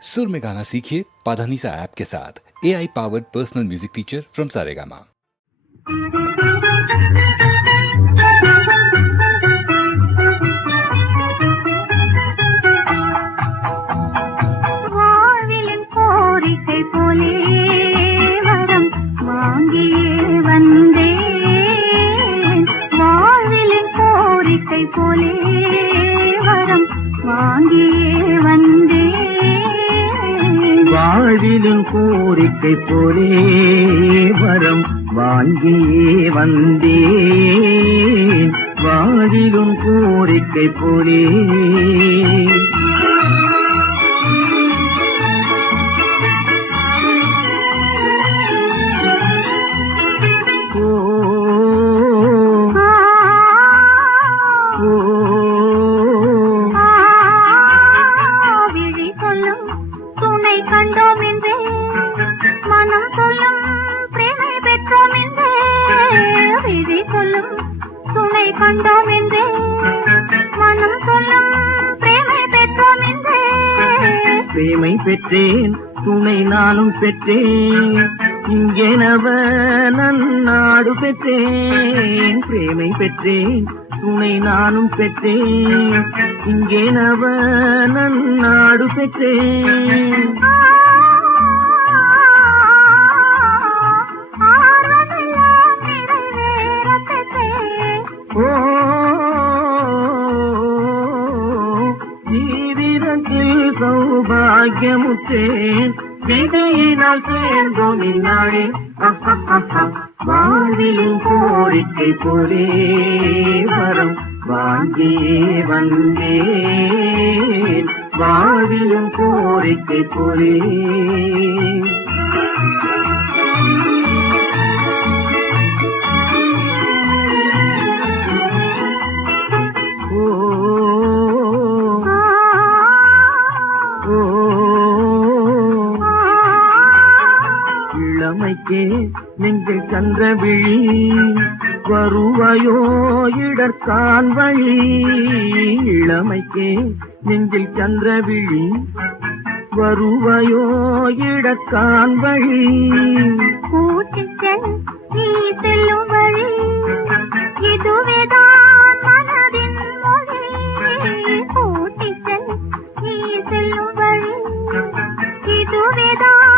सुर में गाना सीखिए पाधानीसा ऐप के साथ। AI powered personal music teacher from Saregama. வாழ்விலும் கோரிக்கை போலே வரம் வாங்கியே வந்தேன், வாழ்விலும் கோரிக்கை போலே. பிரேமை பெற்றேன், துணை நானும் பெற்றேன், இங்கே நவ நன்னாடு பெற்றேன். பிரேமை பெற்றேன், துணை நானும் பெற்றேன், இங்கே நவ நன்னாடு பெற்றேன். சௌபாகியமுற்றேன், விதையினால் சேர்ந்தோம் இந்நாளே. வாழ்விலும் கோரிக்கை போலே வரம் வாங்கியே வந்தேன், வாழ்விலும் கோரிக்கை போலே. இளமைக்கே நெஞ்சில் சந்திர விழி, வருவாயோ இடர்கான் வழி. இளமைக்கே நெஞ்சில் சந்திர விழி, வருவாயோ இடர்கான் வழி. கூட்டிச்சல் நீ செல்லும் வழி, இதுவேதான் மனதின் மொழி. கூட்டிச்சல் நீ செல்லும் வழி, இதுவேதான்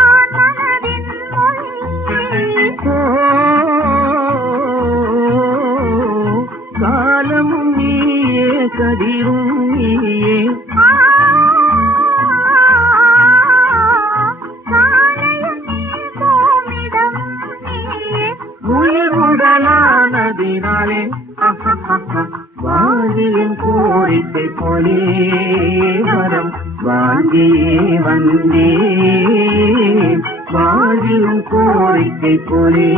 காலமும் நீயே, கதிரும் நீயே, உயிர் உடலானதினாலே. வாழ்விலும் கோரிக்கை போலே வரம் வாங்கியே வந்தேன், வாழ்விலும் கோரிக்கை போலே.